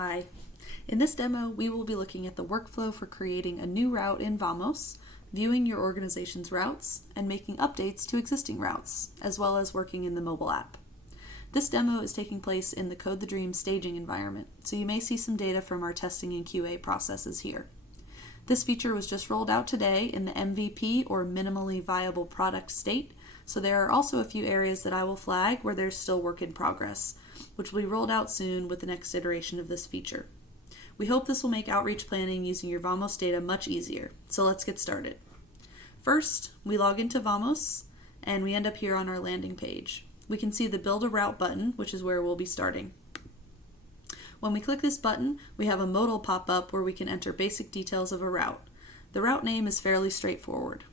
Hi. In this demo, we will be looking at the workflow for creating a new route in Vamos, viewing your organization's routes, and making updates to existing routes, as well as working in the mobile app. This demo is taking place in the Code the Dream staging environment, so you may see some data from our testing and QA processes here. This feature was just rolled out today in the MVP, or minimally viable product state, so there are also a few areas that I will flag where there's still work in progress, which will be rolled out soon with the next iteration of this feature. We hope this will make outreach planning using your Vamos data much easier, so let's get started. First, we log into Vamos, and we end up here on our landing page. We can see the Build a Route button, which is where we'll be starting. When we click this button, we have a modal pop up where we can enter basic details of a route. The route name is fairly straightforward.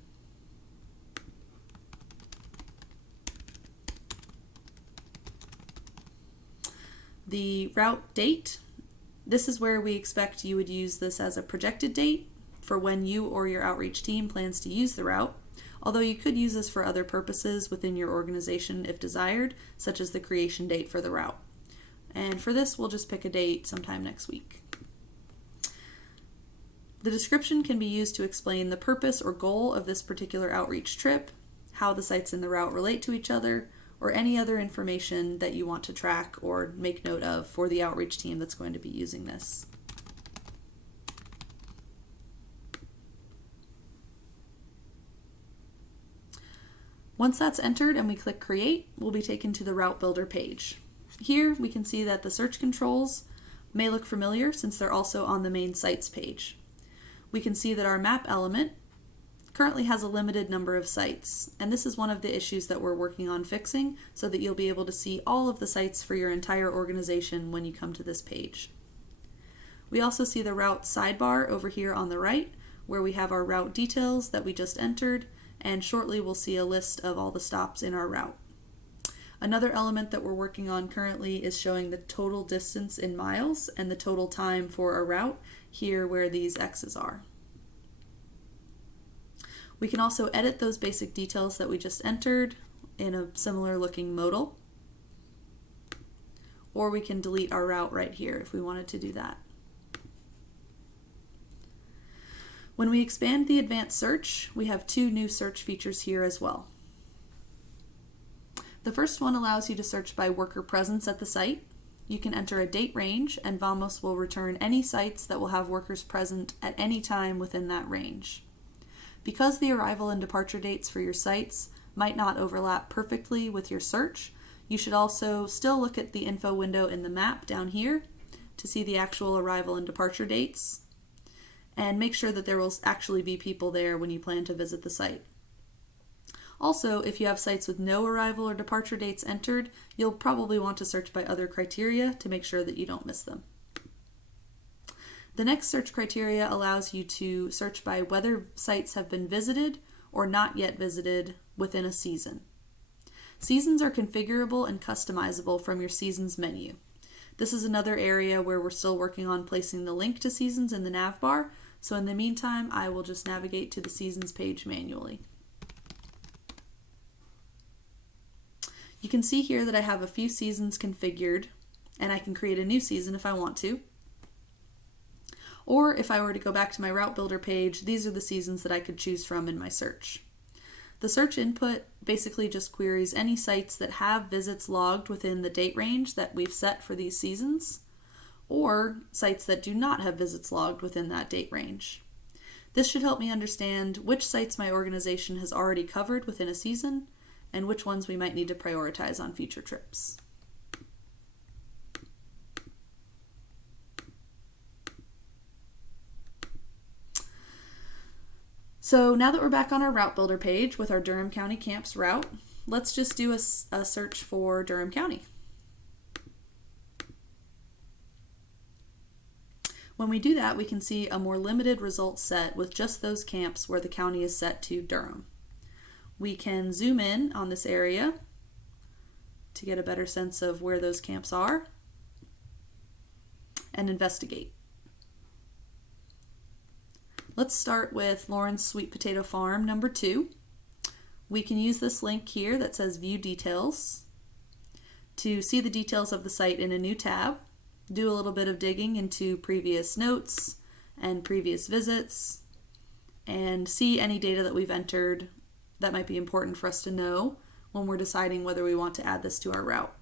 The route date, this is where we expect you would use this as a projected date for when you or your outreach team plans to use the route, although you could use this for other purposes within your organization if desired, such as the creation date for the route. And for this, we'll just pick a date sometime next week. The description can be used to explain the purpose or goal of this particular outreach trip, how the sites in the route relate to each other, or any other information that you want to track or make note of for the outreach team that's going to be using this. Once that's entered and we click Create, we'll be taken to the Route Builder page. Here we can see that the search controls may look familiar since they're also on the main sites page. We can see that our map element currently has a limited number of sites, and this is one of the issues that we're working on fixing so that you'll be able to see all of the sites for your entire organization when you come to this page. We also see the route sidebar over here on the right, where we have our route details that we just entered, and shortly we'll see a list of all the stops in our route. Another element that we're working on currently is showing the total distance in miles and the total time for a route here where these X's are. We can also edit those basic details that we just entered in a similar looking modal, or we can delete our route right here if we wanted to do that. When we expand the advanced search, we have two new search features here as well. The first one allows you to search by worker presence at the site. You can enter a date range, and Vamos will return any sites that will have workers present at any time within that range. Because the arrival and departure dates for your sites might not overlap perfectly with your search, you should also still look at the info window in the map down here to see the actual arrival and departure dates, and make sure that there will actually be people there when you plan to visit the site. Also, if you have sites with no arrival or departure dates entered, you'll probably want to search by other criteria to make sure that you don't miss them. The next search criteria allows you to search by whether sites have been visited or not yet visited within a season. Seasons are configurable and customizable from your seasons menu. This is another area where we're still working on placing the link to seasons in the nav bar, so in the meantime, I will just navigate to the seasons page manually. You can see here that I have a few seasons configured, and I can create a new season if I want to. Or if I were to go back to my Route Builder page, these are the seasons that I could choose from in my search. The search input basically just queries any sites that have visits logged within the date range that we've set for these seasons, or sites that do not have visits logged within that date range. This should help me understand which sites my organization has already covered within a season, and which ones we might need to prioritize on future trips. So now that we're back on our Route Builder page with our Durham County Camps route, let's just do a search for Durham County. When we do that, we can see a more limited result set with just those camps where the county is set to Durham. We can zoom in on this area to get a better sense of where those camps are and investigate. Let's start with Lauren's Sweet Potato Farm number 2. We can use this link here that says View Details to see the details of the site in a new tab. do a little bit of digging into previous notes and previous visits, and see any data that we've entered that might be important for us to know when we're deciding whether we want to add this to our route.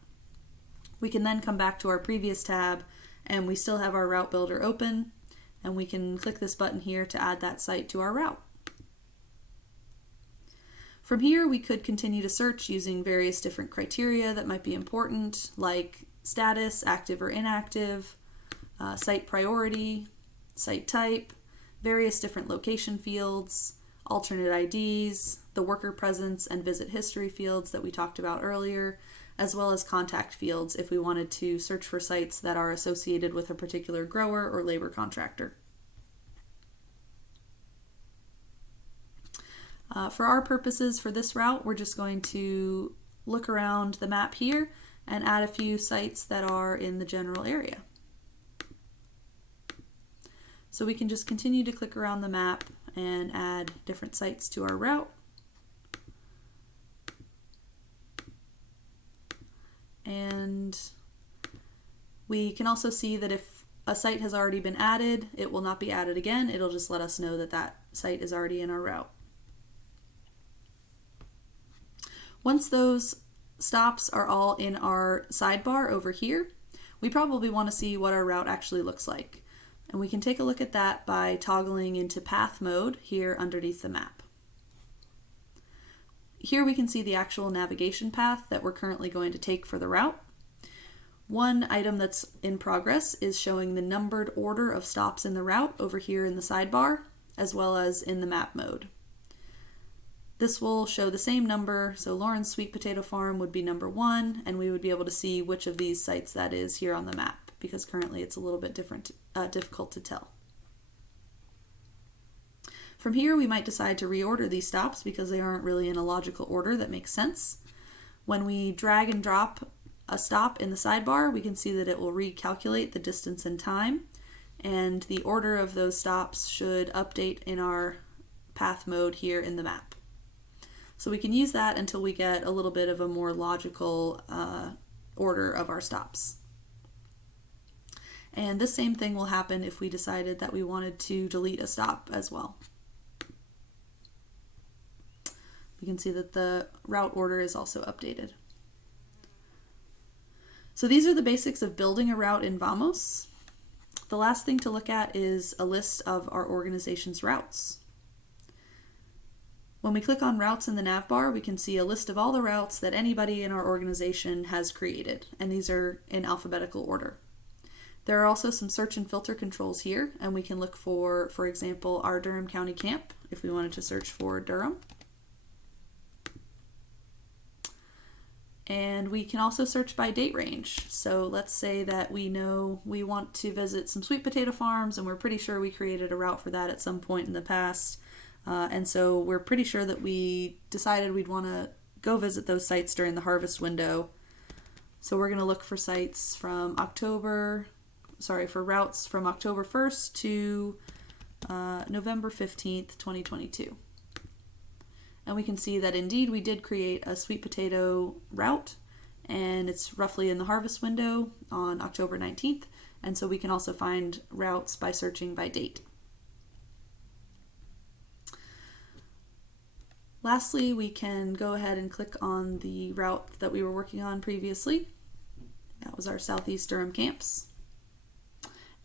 We can then come back to our previous tab and we still have our route builder open, and we can click this button here to add that site to our route. From here, we could continue to search using various different criteria that might be important, like status, active or inactive, site priority, site type, various different location fields, alternate IDs, the worker presence and visit history fields that we talked about earlier, as well as contact fields if we wanted to search for sites that are associated with a particular grower or labor contractor. For our purposes for this route, we're just going to look around the map here and add a few sites that are in the general area. So we can just continue to click around the map and add different sites to our route. And we can also see that if a site has already been added, it will not be added again. It'll just let us know that that site is already in our route. Once those stops are all in our sidebar over here, we probably want to see what our route actually looks like. And we can take a look at that by toggling into path mode here underneath the map. Here we can see the actual navigation path that we're currently going to take for the route. One item that's in progress is showing the numbered order of stops in the route over here in the sidebar, as well as in the map mode. This will show the same number, so Lauren's Sweet Potato Farm would be number 1, and we would be able to see which of these sites that is here on the map, because currently it's a little bit difficult to tell. From here, we might decide to reorder these stops because they aren't really in a logical order that makes sense. When we drag and drop a stop in the sidebar, we can see that it will recalculate the distance and time, and the order of those stops should update in our path mode here in the map. So we can use that until we get a little bit of a more logical order of our stops. And the same thing will happen if we decided that we wanted to delete a stop as well. We can see that the route order is also updated. So these are the basics of building a route in Vamos. The last thing to look at is a list of our organization's routes. When we click on routes in the nav bar, we can see a list of all the routes that anybody in our organization has created, and these are in alphabetical order. There are also some search and filter controls here, and we can look for example, our Durham County camp, if we wanted to search for Durham. And we can also search by date range. So let's say that we know we want to visit some sweet potato farms, and we're pretty sure we created a route for that at some point in the past. And so we're pretty sure that we decided we'd want to go visit those sites during the harvest window. So we're going to look for sites from for routes from October 1st to November 15th, 2022. And we can see that indeed we did create a sweet potato route, and it's roughly in the harvest window on October 19th. And so we can also find routes by searching by date. Lastly, we can go ahead and click on the route that we were working on previously. That was our Southeast Durham camps.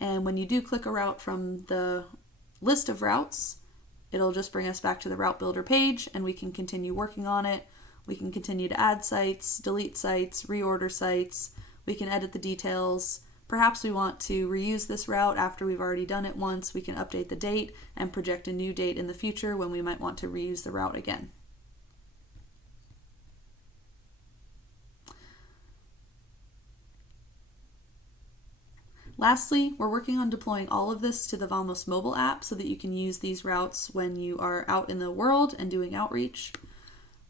And when you do click a route from the list of routes, it'll just bring us back to the route builder page, and we can continue working on it. We can continue to add sites, delete sites, reorder sites. We can edit the details. Perhaps we want to reuse this route after we've already done it once. We can update the date and project a new date in the future when we might want to reuse the route again. Lastly, we're working on deploying all of this to the Vamos mobile app so that you can use these routes when you are out in the world and doing outreach.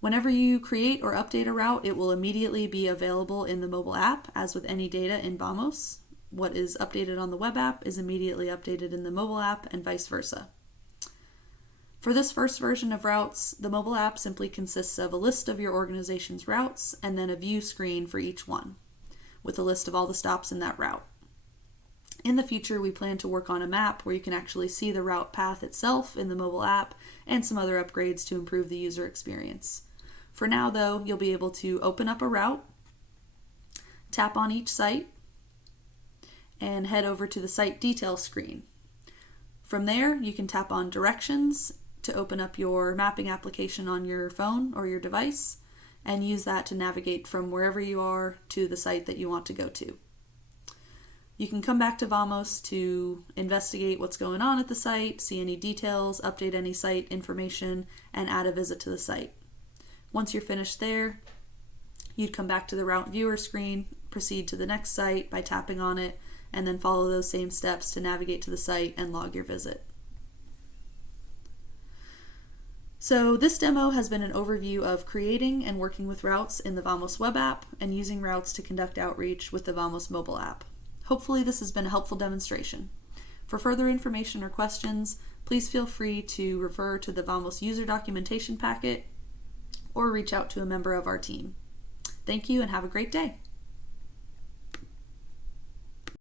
Whenever you create or update a route, it will immediately be available in the mobile app, as with any data in Vamos. What is updated on the web app is immediately updated in the mobile app, and vice versa. For this first version of routes, the mobile app simply consists of a list of your organization's routes and then a view screen for each one, with a list of all the stops in that route. In the future, we plan to work on a map where you can actually see the route path itself in the mobile app and some other upgrades to improve the user experience. For now, though, you'll be able to open up a route, tap on each site, and head over to the site details screen. From there, you can tap on directions to open up your mapping application on your phone or your device and use that to navigate from wherever you are to the site that you want to go to. You can come back to Vamos to investigate what's going on at the site, see any details, update any site information, and add a visit to the site. Once you're finished there, you'd come back to the route viewer screen, proceed to the next site by tapping on it, and then follow those same steps to navigate to the site and log your visit. So this demo has been an overview of creating and working with routes in the Vamos web app and using routes to conduct outreach with the Vamos mobile app. Hopefully this has been a helpful demonstration. For further information or questions, please feel free to refer to the Vamos user documentation packet or reach out to a member of our team. Thank you and have a great day.